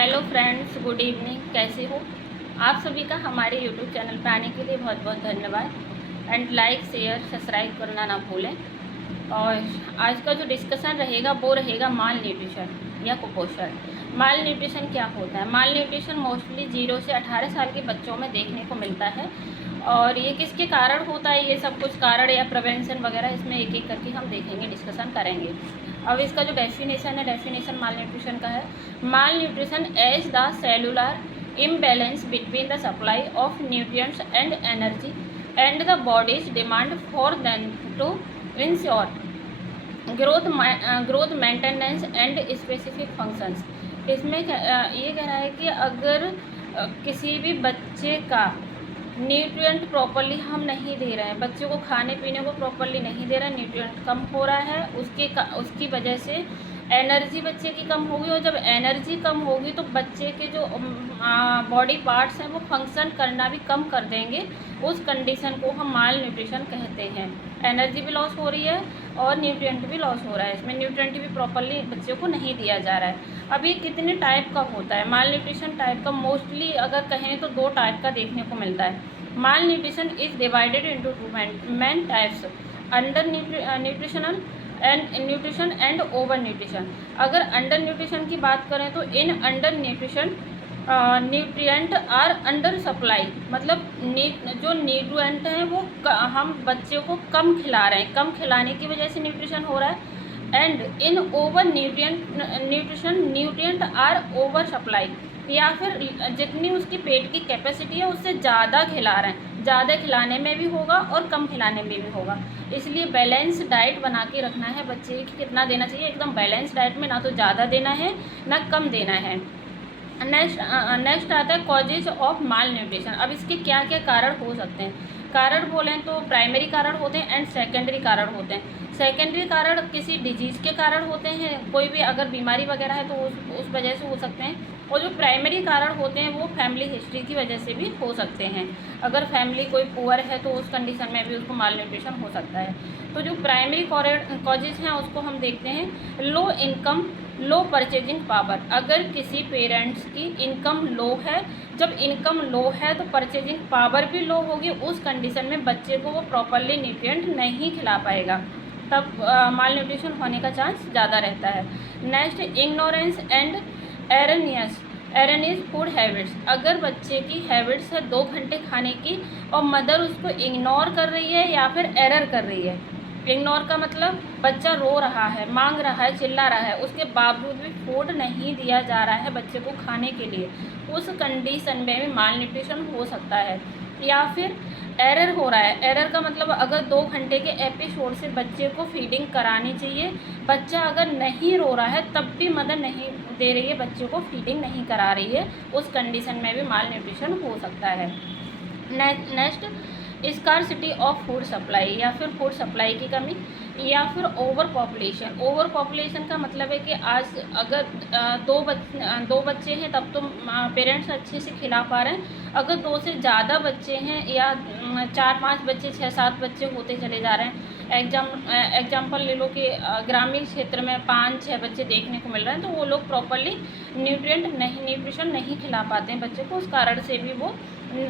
Hello friends, good evening. कैसे हो आप सभी का हमारे यूट्यूब चैनल पे आने के लिए बहुत बहुत धन्यवाद। एंड लाइक शेयर सब्सक्राइब करना ना भूलें। और आज का जो डिस्कशन रहेगा वो रहेगा माल न्यूट्रिशन या कुपोषण। माल न्यूट्रिशन क्या होता है? माल न्यूट्रिशन मोस्टली 0 से 18 साल के बच्चों में देखने को मिलता है। और ये किसके कारण होता है, ये सब कुछ कारण या प्रिवेंशन वगैरह इसमें एक एक करके हम देखेंगे, डिस्कशन करेंगे। अब इसका जो डेफिनेशन है, डेफिनेशन माल न्यूट्रिशन का है, malnutrition as the cellular imbalance between the supply of nutrients and energy and the body's demand for them to ensure growth maintenance and specific functions। इसमें ये कह रहा है कि अगर किसी भी बच्चे का न्यूट्रिएंट प्रॉपरली हम नहीं दे रहे हैं, बच्चे को खाने पीने को प्रॉपरली नहीं दे रहे हैं, न्यूट्रिएंट कम हो रहा है, उसकी वजह से एनर्जी बच्चे की कम होगी। और जब एनर्जी कम होगी तो बच्चे के जो बॉडी पार्ट्स हैं वो फंक्शन करना भी कम कर देंगे। उस कंडीशन को हम माल न्यूट्रिशन कहते हैं। एनर्जी भी लॉस हो रही है और न्यूट्रिएंट भी लॉस हो रहा है, इसमें न्यूट्रिएंट भी प्रॉपरली बच्चे को नहीं दिया जा रहा है। अब ये कितने टाइप का होता है माल न्यूट्रिशन? टाइप का मोस्टली अगर कहें तो 2 टाइप का देखने को मिलता है। Malnutrition is divided into 2 main types, under nutritional and nutrition and over nutrition. अगर अंडर न्यूट्रिशन की बात करें तो in under nutrition nutrient are under supply, मतलब जो न्यूट्रिएंट हैं वो हम बच्चे को कम खिला रहे हैं, कम खिलाने की वजह से न्यूट्रिशन हो रहा है। And in over nutrition nutrient are over supply, या फिर जितनी उसकी पेट की कैपेसिटी है उससे ज़्यादा खिला रहे हैं, ज़्यादा खिलाने में भी होगा और कम खिलाने में भी होगा। इसलिए बैलेंस डाइट बना के रखना है बच्चे की, कितना देना चाहिए, एकदम बैलेंस डाइट में, ना तो ज़्यादा देना है ना कम देना है। नेक्स्ट आता है कॉजेज ऑफ माल न्यूट्रिशन। अब इसके क्या क्या कारण हो सकते हैं? कारण बोलें तो प्राइमरी कारण होते हैं एंड सेकेंडरी कारण होते हैं। सेकेंडरी कारण किसी डिजीज़ के कारण होते हैं, कोई भी अगर बीमारी वगैरह है तो उस वजह से हो सकते हैं। और जो प्राइमरी कारण होते हैं वो फैमिली हिस्ट्री की वजह से भी हो सकते हैं। अगर फैमिली कोई पुअर है तो उस कंडीशन में भी उसको माल न्यूट्रिशन हो सकता है। तो जो प्राइमरी कॉजेज हैं उसको हम देखते हैं। लो इनकम, लो परचेजिंग पावर। अगर किसी पेरेंट्स की इनकम लो है, जब इनकम लो है तो परचेजिंग पावर भी लो होगी, उस कंडीशन में बच्चे को वो प्रॉपरली न्यूट्रिएंट नहीं खिला पाएगा, तब माल न्यूट्रिशन होने का चांस ज़्यादा रहता है। Next, ignorance and erroneous food habits. अगर बच्चे की हैबिट्स है 2 घंटे खाने की और मदर उसको इग्नोर कर रही है या फिर एरर कर रही है। इग्नोर का मतलब बच्चा रो रहा है, मांग रहा है, चिल्ला रहा है, उसके बावजूद भी फूड नहीं दिया जा रहा है बच्चे को खाने के लिए, उस कंडीशन में भी माल न्यूट्रिशन हो सकता है। या फिर एरर हो रहा है। एरर का मतलब अगर 2 घंटे के एपिसोड से बच्चे को फीडिंग करानी चाहिए, बच्चा अगर नहीं रो रहा है तब भी मदर नहीं दे रही है, बच्चे को फीडिंग नहीं करा रही है, उस कंडीशन में भी माल न्यूट्रिशन हो सकता है। Next, scarcity of food supply, या फिर फूड सप्लाई की कमी, या फिर ओवर पॉपुलेशन। ओवर पॉपुलेशन का मतलब है कि आज अगर दो बच्चे हैं तब तो पेरेंट्स अच्छे से खिला पा रहे हैं। अगर 2 से ज़्यादा बच्चे हैं या 4-5 बच्चे, 6-7 बच्चे होते चले जा रहे हैं, एग्जाम्पल ले लो कि ग्रामीण क्षेत्र में 5-6 बच्चे देखने को मिल रहे हैं, तो वो लोग प्रॉपरली न्यूट्रिशन नहीं खिला पाते हैं बच्चे को, उस कारण से भी वो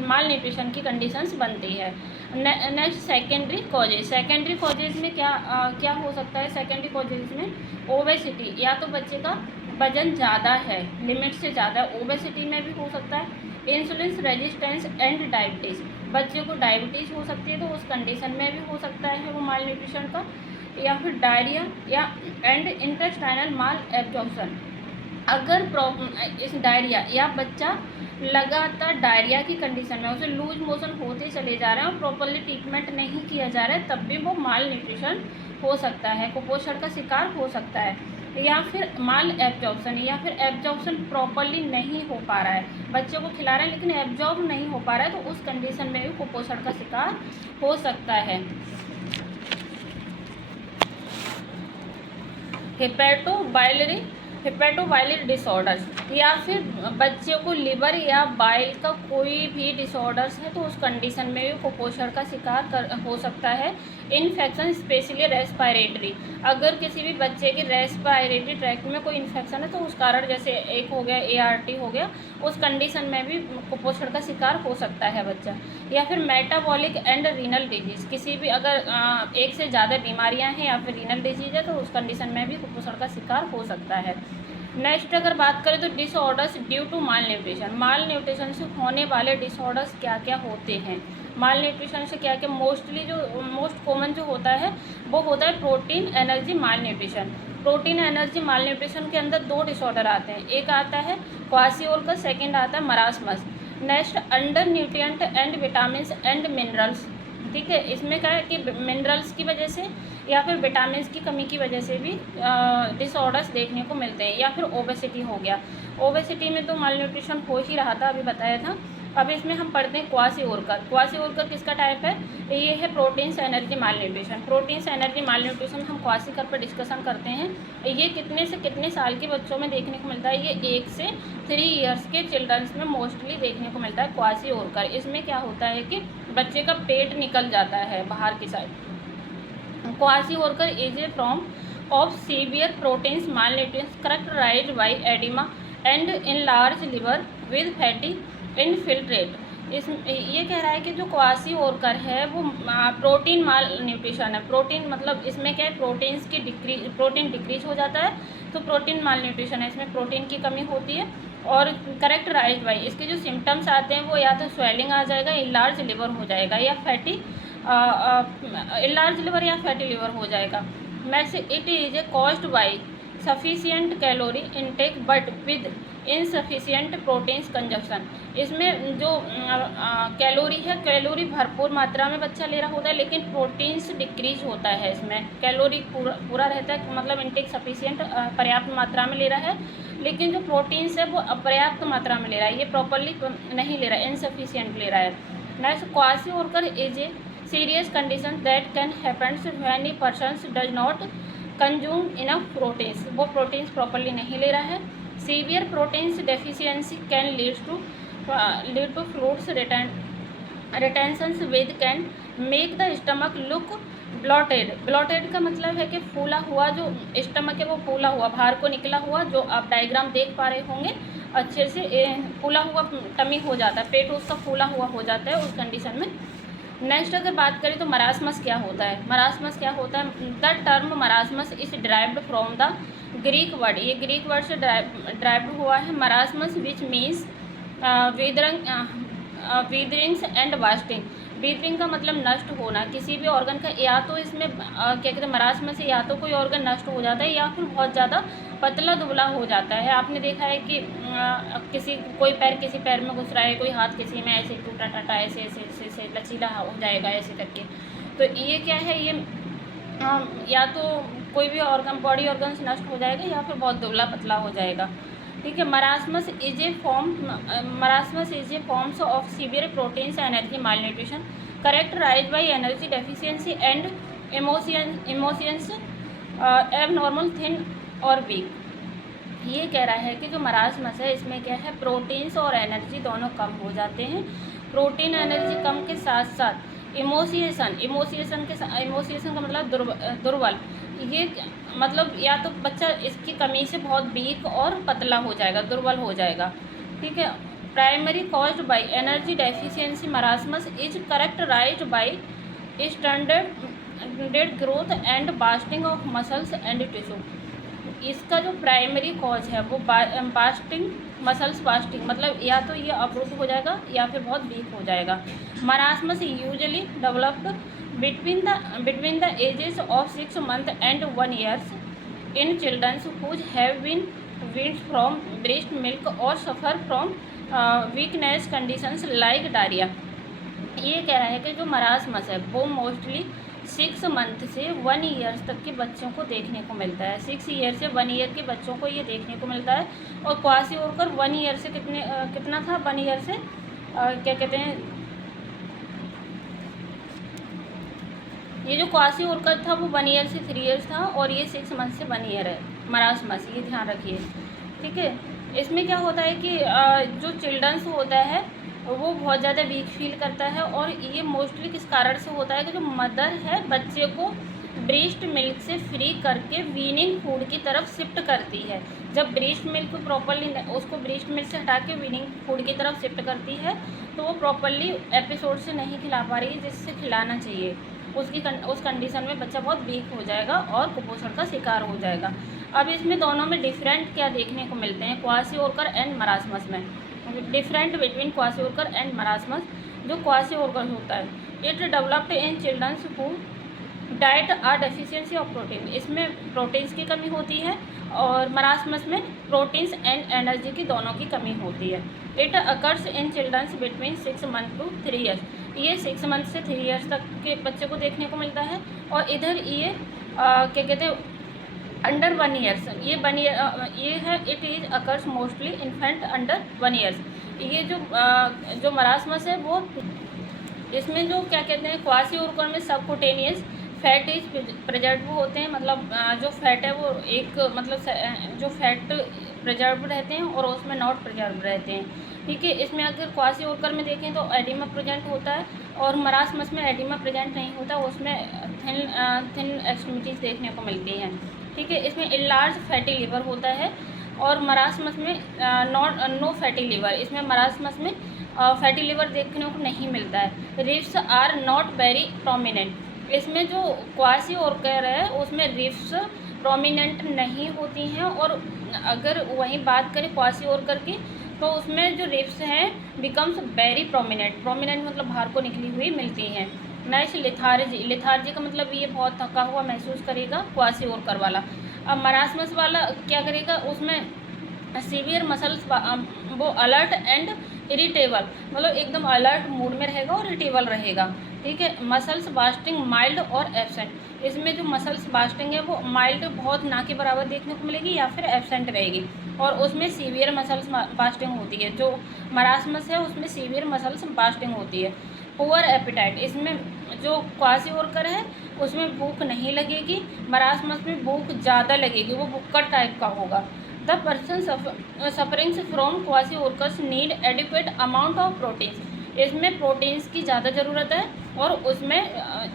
माल न्यूट्रिशन की कंडीशंस बनती है। Next, secondary causes. Secondary causes में क्या हो सकता है? सेकेंडरी कॉजेज में ओबेसिटी, या तो बच्चे का वजन ज़्यादा है, लिमिट से ज़्यादा, ओबेसिटी में भी हो सकता है। इंसुलिन रेजिस्टेंस एंड डायबिटीज़, बच्चे को डायबिटीज़ हो सकती है तो उस कंडीशन में भी हो सकता है वो माल न्यूट्रिशन का। या फिर डायरिया या एंड इंटेस्टाइनल माल एब्जॉर्प्शन। अगर इस डायरिया या बच्चा लगातार डायरिया की कंडीशन में, उसे लूज मोशन होते चले जा रहे हैं और प्रॉपरली ट्रीटमेंट नहीं किया जा रहा है, तब भी वो माल न्यूट्रिशन हो सकता है, कुपोषण का शिकार हो सकता है। या फिर माल एब्जॉर्प्शन, या फिर एब्जॉर्प्शन प्रॉपरली नहीं हो पा रहा है, बच्चे को खिला रहे हैं लेकिन एब्जॉर्ब नहीं हो पा रहा है, तो उस कंडीशन में भी कुपोषण का शिकार हो सकता है। हेपेटो बाइलरी हेपेटोबाइलिक डिसऑर्डर्स, या फिर बच्चे को लिवर या बाइल का कोई भी डिसऑर्डर्स है तो उस कंडीशन में भी कुपोषण का शिकार हो सकता है। इन्फेक्शन स्पेशली रेस्पिरेटरी, अगर किसी भी बच्चे के रेस्पिरेटरी ट्रैक्ट में कोई इन्फेक्शन है तो उस कारण, जैसे एक हो गया ART हो गया, उस कंडीशन में भी कुपोषण का शिकार हो सकता है बच्चा। या फिर मेटाबॉलिक एंड रीनल डिजीज़, किसी भी अगर एक से ज़्यादा बीमारियां हैं या फिर रीनल डिजीज़ है तो उस कंडीशन में भी कुपोषण का शिकार हो सकता है। नेक्स्ट अगर बात करें तो disorders due to malnutrition, malnutrition से होने वाले डिसऑर्डर्स क्या क्या होते हैं। माल न्यूट्रिशन से क्या क्या मोस्ट कॉमन जो होता है वो होता है प्रोटीन एनर्जी माल न्यूट्रिशन। प्रोटीन एनर्जी माल न्यूट्रिशन के अंदर 2 डिसऑर्डर आते हैं, एक आता है क्वासिओल्कस, सेकेंड आता है marasmus. Next under nutrient and vitamins and minerals, ठीक है, इसमें क्या है कि मिनरल्स की वजह से या फिर विटामिन्स की कमी की वजह से भी डिसऑर्डर्स देखने को मिलते हैं। या फिर ओबेसिटी हो गया, ओबेसिटी में तो माल न्यूट्रिशन हो ही रहा था, अभी बताया था। अब इसमें हम पढ़ते हैं क्वासिओल्कर। क्वासिओल्कर किसका टाइप है, ये है प्रोटीन्स एनर्जी माल न्यूट्रिशन। प्रोटीन्स एनर्जी माल न्यूट्रिशन हम क्वासिकर पर डिस्कशन करते हैं। ये कितने से कितने साल के बच्चों में देखने को मिलता है, ये 1 से 3 ईयर्स के चिल्ड्रंस में मोस्टली देखने को मिलता है क्वासिओल्कर। इसमें क्या होता है कि बच्चे का पेट निकल जाता है बाहर की side. Kwashiorkor is a form of severe proteins malnutrition characterised by oedema and enlarge liver with fatty infiltrate. इस ये कह रहा है कि जो क्वासिओल्कर है वो प्रोटीन माल न्यूट्रिशन है। प्रोटीन मतलब इसमें क्या है, प्रोटीन डिक्रीज हो जाता है तो प्रोटीन माल न्यूट्रिशन है, इसमें प्रोटीन की कमी होती है। और करेक्टराइज्ड बाय, इसके जो सिम्टम्स आते हैं वो या तो स्वेलिंग आ जाएगा, इनलार्ज लिवर हो जाएगा, या फैटी इनलार्ज लिवर या फैटी लिवर हो जाएगा। Message it is a caused by sufficient calorie intake but with insufficient proteins consumption. इसमें जो कैलोरी है, कैलोरी भरपूर मात्रा में बच्चा ले रहा होता है लेकिन प्रोटीन्स डिक्रीज होता है। इसमें कैलोरी पूरा रहता है, मतलब इनटेक सफिशिएंट पर्याप्त मात्रा में ले रहा है, लेकिन जो प्रोटीन्स है वो अपर्याप्त मात्रा में ले रहा है, ये प्रॉपरली नहीं ले रहा है, इनसफिशिएंट ले रहा है। Next, kwashiorkor is a serious condition that can happens when a person does not consume enough proteins, वो प्रोटीन्स प्रॉपरली नहीं ले रहा है। Severe proteins deficiency can lead to fluids retentions with can make the stomach look bloated. Bloated का मतलब है कि फूला हुआ, जो स्टमक है वो फूला हुआ, बाहर को निकला हुआ, जो आप डायग्राम देख पा रहे होंगे अच्छे से, फूला हुआ टमी हो जाता है, पेट उसका फूला हुआ हो जाता है उस कंडीशन में। नेक्स्ट अगर बात करें तो मरासमस क्या होता है। मरासमस क्या होता है, the term marasmus is derived from the Greek word, ये ग्रीक वर्ड से ड्राइव्ड हुआ है। Marasmus which means witherings and wasting. Withering का मतलब नष्ट होना, किसी भी ऑर्गन का, या तो इसमें क्या कहते हैं मरासमस से या तो कोई ऑर्गन नष्ट हो जाता है या फिर बहुत ज़्यादा पतला दुबला हो जाता है। आपने देखा है कि कोई पैर किसी पैर में घुस रहा है, कोई हाथ किसी में ऐसे टूटा टाटा ऐसे ऐसे ऐसे ऐसे लचीला हो जाएगा ऐसे करके, तो ये क्या है, ये या तो कोई भी ऑर्गन, बॉडी ऑर्गन नष्ट हो जाएगा या फिर बहुत दुबला पतला हो जाएगा, ठीक है। Marasmus is a forms of severe proteins energy mall nutrition characterised by energy deficiency and emotions abnormal thin और वीक। ये कह रहा है कि जो मरासमस है इसमें क्या है, प्रोटीन्स और एनर्जी दोनों कम हो जाते हैं। प्रोटीन एनर्जी कम के साथ साथ इमोशिएशन का मतलब दुर्बल, ये मतलब या तो बच्चा इसकी कमी से बहुत वीक और पतला हो जाएगा, दुर्बल हो जाएगा, ठीक है। Primary caused by energy deficiency marasmus is characterised by standard growth and basting of muscles and tissue. इसका जो प्राइमरी कॉज है वो मसल्स बास्टिंग, मतलब या तो ये अवरुद्ध हो जाएगा या फिर बहुत वीक हो जाएगा। Marasmus usually developed between the ages of 6 months and 1 year in children who have been weaned from breast milk or suffer from weakness conditions like diarrhea। ये कह रहा है कि जो मरासमस है वो मोस्टली 6 मंथ से 1 ईयर्स तक के बच्चों को देखने को मिलता है। 6 ईयर से 1 ईयर के बच्चों को ये देखने को मिलता है। और क्वासिओल्कर 1 ईयर से कितना था, 1 ईयर से क्या कहते हैं, ये जो क्वासिओल्कर था वो 1 ईयर से 3 ईयर्स था और ये 6 मंथ से 1 ईयर है, मरासमस, ये ध्यान रखिए, ठीक है। इसमें क्या होता है कि जो चिल्ड्रंस होता है वो बहुत ज़्यादा वीक फील करता है, और ये मोस्टली किस कारण से होता है कि जो मदर है बच्चे को ब्रेस्ट मिल्क से फ्री करके वीनिंग फूड की तरफ शिफ्ट करती है। जब ब्रेस्ट मिल्क प्रॉपरली उसको ब्रेस्ट मिल्क से हटा के वीनिंग फूड की तरफ शिफ्ट करती है तो वो प्रॉपरली एपिसोड से नहीं खिला पा रही है जिससे खिलाना चाहिए। उस कंडीशन में बच्चा बहुत वीक हो जाएगा और कुपोषण का शिकार हो जाएगा। अब इसमें दोनों में डिफरेंट क्या देखने को मिलते हैं क्वासिओरकर एंड मरासमस में। Different between kwashiorkor and marasmus. जो क्वासिओरकर होता है it developed in childrens who diet are deficiency of protein, इसमें प्रोटीन्स की कमी होती है, और मरासमस में प्रोटीन्स एंड एनर्जी की दोनों की कमी होती है। It occurs in childrens between 6 month to 3 years, ये 6 मंथ से 3 ईयर्स तक के बच्चे को देखने को मिलता है। और इधर ये क्या कहते हैं अंडर 1 ईयर्स, ये 1 ईयर ये है। It is occurs mostly infant under 1 years. ये जो मरासमस है वो इसमें जो क्या कहते हैं क्वासिओरकर में सबकुटेनियस फैट इज प्रिजर्व होते हैं, मतलब जो फैट है वो एक मतलब जो फैट प्रिजर्व रहते हैं और उसमें नॉट प्रिजर्व रहते हैं, ठीक है। इसमें अगर क्वासिओरकर में देखें तो एडिमा प्रेजेंट होता है, और मरासमस में एडिमा प्रेजेंट नहीं होता, उसमें थिन एक्सट्रीमिटीज़ देखने को मिलती हैं, ठीक है। इसमें इलार्ज फैटी लिवर होता है, और मरासमस में नो फैटी लिवर, इसमें मरासमस में फैटी लिवर देखने को नहीं मिलता है। Ribs are not very prominent, इसमें जो क्वासिओरकर है उसमें रिफ्स प्रोमिनेंट नहीं होती हैं, और अगर वहीं बात करें क्वासिओरकर की तो उसमें जो रिफ्स हैं बिकम्स वेरी प्रोमिनेंट। प्रोमिनेंट मतलब बाहर को निकली हुई मिलती हैं। नेक्स्ट लिथार्जी, लिथार्जी का मतलब ये बहुत थका हुआ महसूस करेगा क्वासिओरकर वाला। अब मरासमस वाला क्या करेगा, उसमें सीवियर मसल्स वो अलर्ट एंड इरिटेबल, मतलब एकदम अलर्ट मूड में रहेगा और इरिटेबल रहेगा, ठीक है। मसल्स बास्टिंग माइल्ड और एब्सेंट, इसमें जो मसल्स बास्टिंग है वो माइल्ड बहुत ना के बराबर देखने को मिलेगी या फिर एब्सेंट रहेगी, और उसमें सीवियर मसल्स बास्टिंग होती है। जो मरासमस है उसमें सीवियर मसल्स बास्टिंग होती है। पुअर एपिटाइट, इसमें जो क्वासिओरकर है उसमें भूख नहीं लगेगी, मरासमस में भूख ज़्यादा लगेगी, वो भुक्कड़ टाइप का होगा। The person sufferings from kwashiorkor need adequate amount of proteins, इसमें प्रोटीन्स की ज़्यादा ज़रूरत है, और उसमें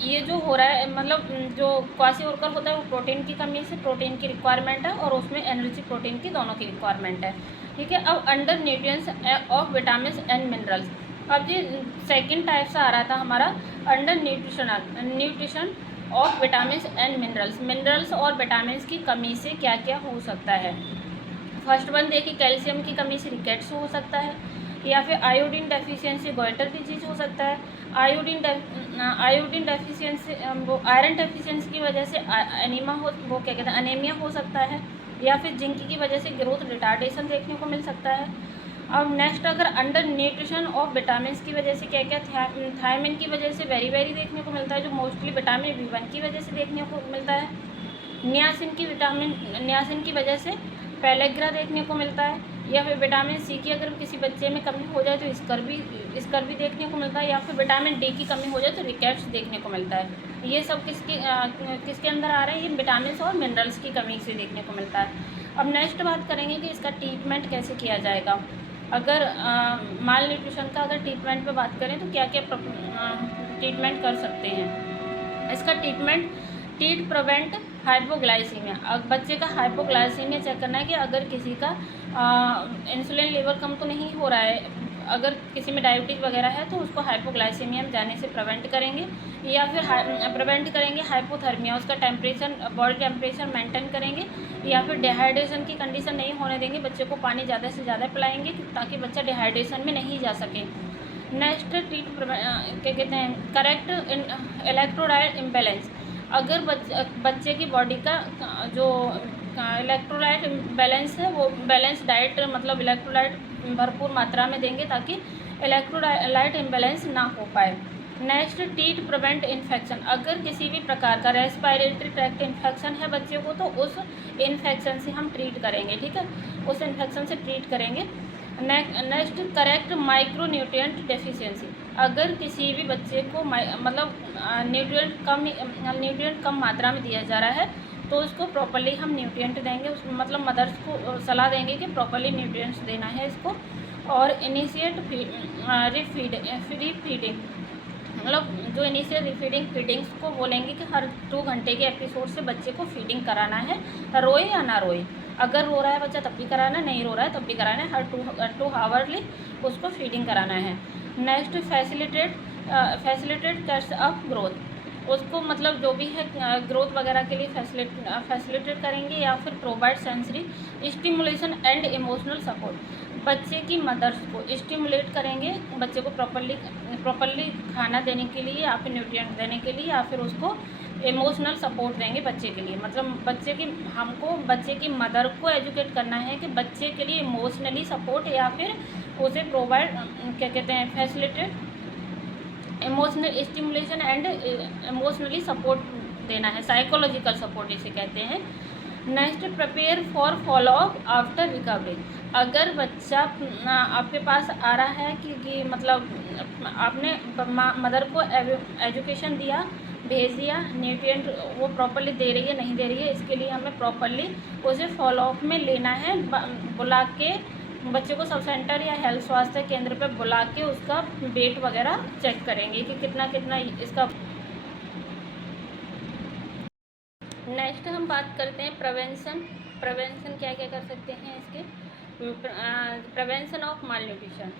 ये जो हो रहा है मतलब जो क्वासिओरकर होता है वो प्रोटीन की कमी से प्रोटीन की रिक्वायरमेंट है, और उसमें एनर्जी प्रोटीन की दोनों की रिक्वायरमेंट है, ठीक है। अब under nutrients of vitamin and minerals, अब ये सेकंड टाइप से आ रहा था हमारा under nutrition of vitamin and minerals और विटामिन की कमी से क्या क्या हो सकता है। फर्स्ट वन देखिए, कैल्शियम की कमी से रिकेट्स हो सकता है, या फिर आयोडीन डेफिशिएंसी गोइटर डिजीज हो सकता है। आयोडीन डेफिशिएंसी वो आयरन डेफिशिएंसी की वजह से वो क्या कहते हैं अनेमिया हो सकता है, या फिर जिंक की वजह से ग्रोथ रिटार्डेशन देखने को मिल सकता है। अब नेक्स्ट अगर अंडर न्यूट्रिशन ऑफ विटामिन की वजह से क्या क्या थायमिन की वजह से वेरी देखने को मिलता है, जो मोस्टली विटामिन B1 की वजह से देखने को मिलता है। नियासिन की वजह से पेलेग्रा देखने को मिलता है, या फिर विटामिन C की अगर किसी बच्चे में कमी हो जाए तो इसकर भी देखने को मिलता है, या फिर विटामिन D की कमी हो जाए तो रिकेट्स देखने को मिलता है। ये सब किसके अंदर आ रहे हैं, ये विटामिन और मिनरल्स की कमी से देखने को मिलता है। अब नेक्स्ट बात करेंगे कि इसका ट्रीटमेंट कैसे किया जाएगा। अगर माल न्यूट्रिशन का अगर ट्रीटमेंट पे बात करें तो क्या क्या ट्रीटमेंट कर सकते हैं। इसका ट्रीट प्रिवेंट हाइपोग्लाइसीमिया, अब बच्चे का हाइपोग्लाइसीमिया चेक करना है कि अगर किसी का इंसुलिन लेवल कम तो नहीं हो रहा है, अगर किसी में डायबिटीज़ वगैरह है तो उसको हाइपोग्लाइसीमिया में जाने से प्रिवेंट करेंगे, या फिर प्रिवेंट करेंगे हाइपोथर्मिया, उसका बॉडी टेम्परेचर मेंटेन करेंगे, या फिर डिहाइड्रेशन की कंडीशन नहीं होने देंगे, बच्चे को पानी ज़्यादा से ज़्यादा पिलाएंगे ताकि बच्चा डिहाइड्रेशन में नहीं जा सके। नेक्स्ट क्या कहते हैं करेक्ट इलेक्ट्रोलाइट इम्बैलेंस, अगर बच्चे की बॉडी का जो इलेक्ट्रोलाइट बैलेंस है वो बैलेंस डाइट मतलब इलेक्ट्रोलाइट भरपूर मात्रा में देंगे ताकि इलेक्ट्रोलाइट इम्बैलेंस ना हो पाए। नेक्स्ट ट्रीट प्रिवेंट इन्फेक्शन, अगर किसी भी प्रकार का रेस्पिरेटरी ट्रैक्ट इन्फेक्शन है बच्चे को तो उस इन्फेक्शन से हम ट्रीट करेंगे, ठीक है, उस इन्फेक्शन से ट्रीट करेंगे। Next correct micro nutrient deficiency, अगर किसी भी बच्चे को मतलब न्यूट्रिएंट कम मात्रा में दिया जा रहा है तो उसको प्रॉपर्ली हम न्यूट्रिएंट देंगे, उस मतलब मदर्स को सलाह देंगे कि प्रॉपर्ली न्यूट्रिएंट्स देना है इसको। और इनिशिएट फीडिंग, मतलब जो इनिशियल रिफीडिंग फीडिंग्स को बोलेंगे कि हर 2 घंटे के एपिसोड से बच्चे को फीडिंग कराना है, रोए या ना रोए। अगर रो रहा है बच्चा तब भी कराना है, नहीं रो रहा है तब भी कराना है, हर 2 आवर्ली उसको फीडिंग कराना है। Next facilitate cats up growth, उसको मतलब जो भी है ग्रोथ वगैरह के लिए फैसिलिटेट करेंगे, या फिर provide sensory stimulation and emotional support, बच्चे की मदर्स को स्टिमुलेट करेंगे बच्चे को प्रॉपर्ली खाना देने के लिए, या फिर न्यूट्रिएंट देने के लिए, या फिर उसको इमोशनल सपोर्ट देंगे बच्चे के लिए। मतलब हमको बच्चे की मदर को एजुकेट करना है कि बच्चे के लिए इमोशनली सपोर्ट, या फिर उसे प्रोवाइड क्या कहते हैं facilitate emotional stimulation and emotionally support देना है, साइकोलॉजिकल सपोर्ट इसे कहते हैं। Next, prepare for follow up after recovery, अगर बच्चा आपके पास आ रहा है कि मतलब आपने मदर को एजुकेशन दिया, भेज दिया, न्यूट्रिएंट वो प्रॉपर्ली दे रही है नहीं दे रही है, इसके लिए हमें प्रॉपर्ली उसे फॉलो अप में लेना है, बुला के बच्चे को सब सेंटर या हेल्थ स्वास्थ्य केंद्र पे बुला के उसका वेट वगैरह चेक करेंगे कि कितना कितना इसका। नेक्स्ट हम बात करते हैं प्रिवेंशन क्या क्या कर सकते हैं इसके। प्रिवेंशन ऑफ माल न्यूट्रिशन,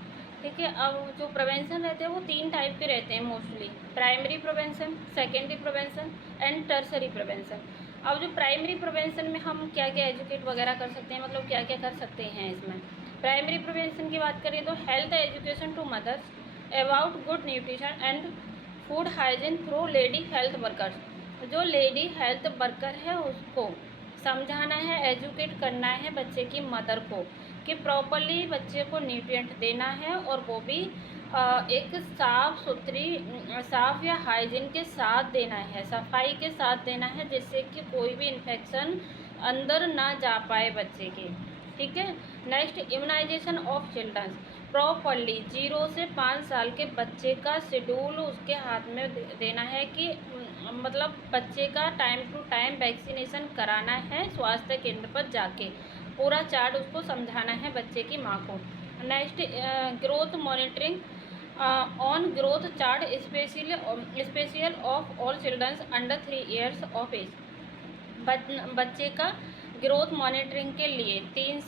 ठीक है। अब जो प्रिवेंशन रहते हैं वो 3 टाइप के रहते हैं mostly, primary prevention, secondary prevention and tertiary prevention. अब जो प्राइमरी प्रिवेंशन में हम क्या क्या एजुकेट वगैरह कर सकते हैं, मतलब क्या क्या कर सकते हैं इसमें। प्राइमरी प्रिवेंशन की बात करें तो health education to mothers about good nutrition and food hygiene through lady health workers, जो लेडी हेल्थ वर्कर है उसको समझाना है, एजुकेट करना है बच्चे की मदर को कि प्रॉपर्ली बच्चे को न्यूट्रिएंट देना है, और वो भी एक साफ या हाइजीन के साथ देना है, सफाई के साथ देना है, जिससे कि कोई भी इन्फेक्शन अंदर ना जा पाए बच्चे के, ठीक है। Next, immunization of childrens, properly 0 से 5 साल के बच्चे का शेड्यूल उसके हाथ में देना है कि मतलब बच्चे का टाइम टू टाइम वैक्सीनेशन कराना है, स्वास्थ्य केंद्र पर जाके पूरा चार्ट उसको समझाना है बच्चे की माँ को। Next, growth monitoring on growth chart special of all childrens under 3 years of age, बच्चे का ग्रोथ मॉनिटरिंग के लिए 3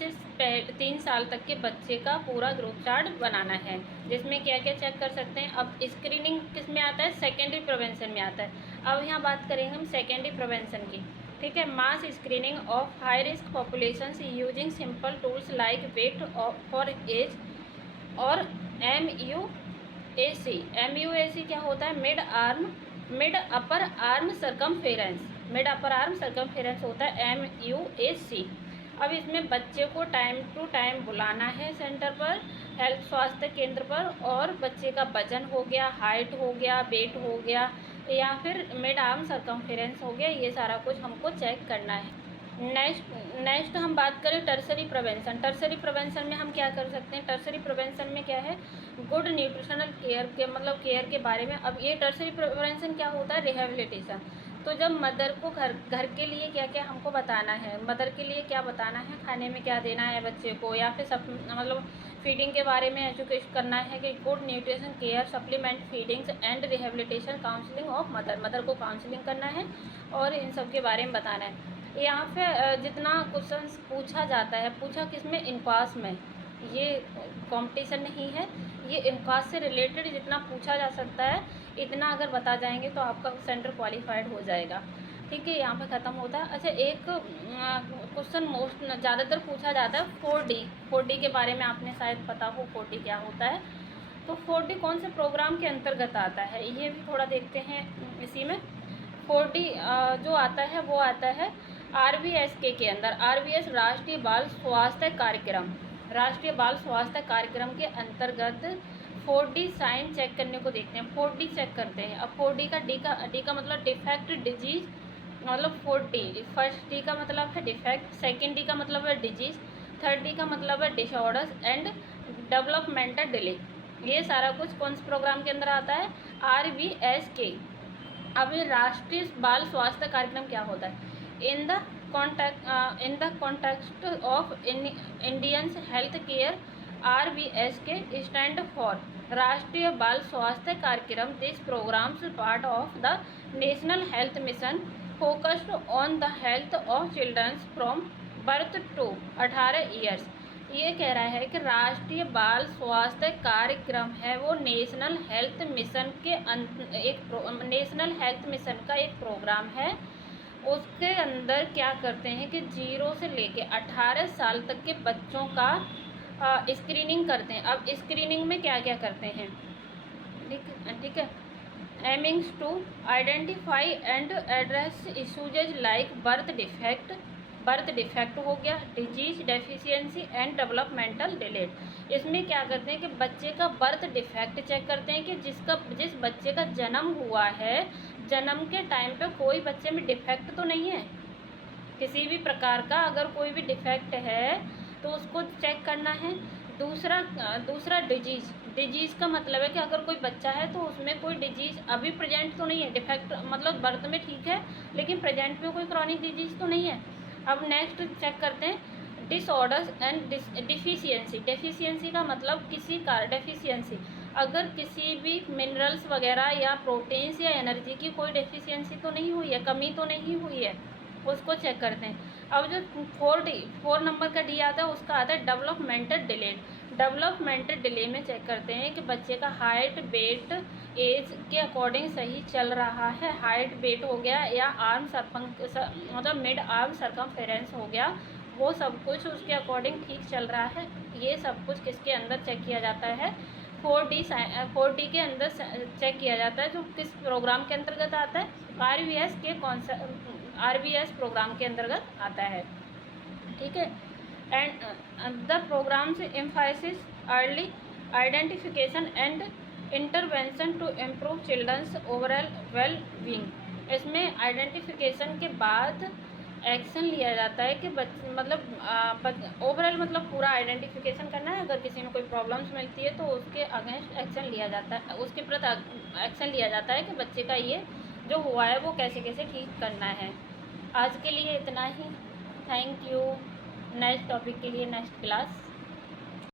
साल तक के बच्चे का पूरा ग्रोथ चार्ट बनाना है, जिसमें क्या क्या चेक कर सकते हैं। अब स्क्रीनिंग किस में आता है, सेकेंडरी प्रिवेंशन में आता है। अब यहाँ बात करेंगे हम सेकेंडरी प्रिवेंशन की, ठीक है। Mass screening of high risk populations using simple tools like weight for age और MUAC क्या होता है, मिड अपर आर्म सर्कमफेरेंस होता है MUAC। अब इसमें बच्चे को टाइम टू टाइम बुलाना है सेंटर पर, हेल्थ स्वास्थ्य केंद्र पर, और बच्चे का वजन हो गया, हाइट हो गया, वेट हो गया, या फिर मिड आर्म सर्कमफेरेंस हो गया, ये सारा कुछ हमको चेक करना है। नेक्स्ट हम बात करें टर्सरी प्रिवेंशन में हम क्या कर सकते हैं। टर्सरी प्रिवेंशन में क्या है, गुड न्यूट्रिशनल केयर के बारे में। अब ये टर्सरी प्रिवेंशन क्या होता है, रिहेबिलिटेशन। तो जब मदर को घर के लिए क्या क्या हमको बताना है, मदर के लिए क्या बताना है, खाने में क्या देना है बच्चे को, या फिर मतलब फीडिंग के बारे में एजुकेट करना है कि good nutrition care, supplement feedings and rehabilitation, counselling of mother को काउंसलिंग करना है, और इन सब के बारे में बताना है। यहाँ पे जितना क्वेश्चन पूछा जाता है, पूछा किसमें, इनक्वास में, ये कंपटीशन नहीं है, ये इनक्वास से रिलेटेड जितना पूछा जा सकता है इतना अगर बता जाएंगे तो आपका सेंटर क्वालिफाइड हो जाएगा, ठीक है। यहाँ पे ख़त्म होता है। अच्छा, एक क्वेश्चन ज़्यादातर पूछा जाता है 4D के बारे में, आपने शायद पता हो 4D क्या होता है। तो 4D कौन से प्रोग्राम के अंतर्गत आता है, ये भी थोड़ा देखते हैं इसी में। 4D जो आता है वो आता है RBSK के अंदर, RBS राष्ट्रीय बाल स्वास्थ्य कार्यक्रम के अंतर्गत 4D साइन चेक करने को देखते हैं, 4D चेक करते हैं। अब 4D का डी का मतलब डिफेक्ट डिजीज, मतलब 4D, फर्स्ट D का मतलब है डिफेक्ट, सेकेंड D का मतलब है डिजीज, थर्ड D का मतलब है डिसऑर्डर्स एंड डेवलपमेंटल डिले। ये सारा कुछ कौन से प्रोग्राम के अंदर आता है, RBSK। अब ये राष्ट्रीय बाल स्वास्थ्य कार्यक्रम क्या होता है, in the context of Indian health care RBS के stand for राष्ट्रीय बाल स्वास्थ्य कार्यक्रम. This programs part of the national health mission focused on the health of children from birth to 18 years. ये कह रहा है कि राष्ट्रीय बाल स्वास्थ्य कार्यक्रम है वो नेशनल हेल्थ मिशन के नेशनल हेल्थ मिशन का एक प्रोग्राम है. उसके अंदर क्या करते हैं कि 0 से लेके 18 साल तक के बच्चों का स्क्रीनिंग करते हैं. अब स्क्रीनिंग में क्या क्या करते हैं, ठीक है. Aimings to identify and address issues like birth defect हो गया, disease deficiency and developmental delayed. इसमें क्या करते हैं कि बच्चे का बर्थ डिफेक्ट चेक करते हैं कि जिस बच्चे का जन्म हुआ है, जन्म के टाइम पे कोई बच्चे में डिफेक्ट तो नहीं है किसी भी प्रकार का. अगर कोई भी डिफेक्ट है तो उसको चेक करना है. दूसरा डिजीज़ का मतलब है कि अगर कोई बच्चा है तो उसमें कोई डिजीज़ अभी प्रेजेंट तो नहीं है. डिफेक्ट मतलब बर्थ में ठीक है लेकिन प्रेजेंट में कोई क्रॉनिक डिजीज़ तो नहीं है. अब नेक्स्ट चेक करते हैं डिसऑर्डर्स एंड डिफिशियंसी. डेफिशिएंसी का मतलब किसी का डेफिशिएंसी, अगर किसी भी मिनरल्स वगैरह या प्रोटीन्स या एनर्जी की कोई डेफिशिएंसी तो नहीं हुई है, कमी तो नहीं हुई है, उसको चेक करते हैं. अब जो 4 नंबर का डी आता है उसका आता है डेवलपमेंटल डिले. डेवलपमेंटल डिले में चेक करते हैं कि बच्चे का हाइट, वेट, एज के अकॉर्डिंग सही चल रहा है. हाइट, वेट हो गया या मतलब मिड आर्म सरकमफेरेंस हो गया, वो सब कुछ उसके अकॉर्डिंग ठीक चल रहा है. ये सब कुछ किसके अंदर चेक किया जाता है, 4D के अंदर चेक किया जाता है, जो किस प्रोग्राम के अंतर्गत आता है, RBS प्रोग्राम के अंतर्गत आता है. ठीक है. एंड द प्रोग्राम से emphasis early identification and intervention to improve childrens overall well being. इसमें आइडेंटिफिकेशन के बाद एक्शन लिया जाता है कि मतलब ओवरऑल मतलब पूरा आइडेंटिफिकेशन करना है. अगर किसी में कोई प्रॉब्लम्स मिलती है तो उसके अगेंस्ट एक्शन लिया जाता है, उसके प्रति एक्शन लिया जाता है कि बच्चे का ये जो हुआ है वो कैसे कैसे ठीक करना है. आज के लिए इतना ही. Thank you. नेक्स्ट टॉपिक के लिए नेक्स्ट क्लास.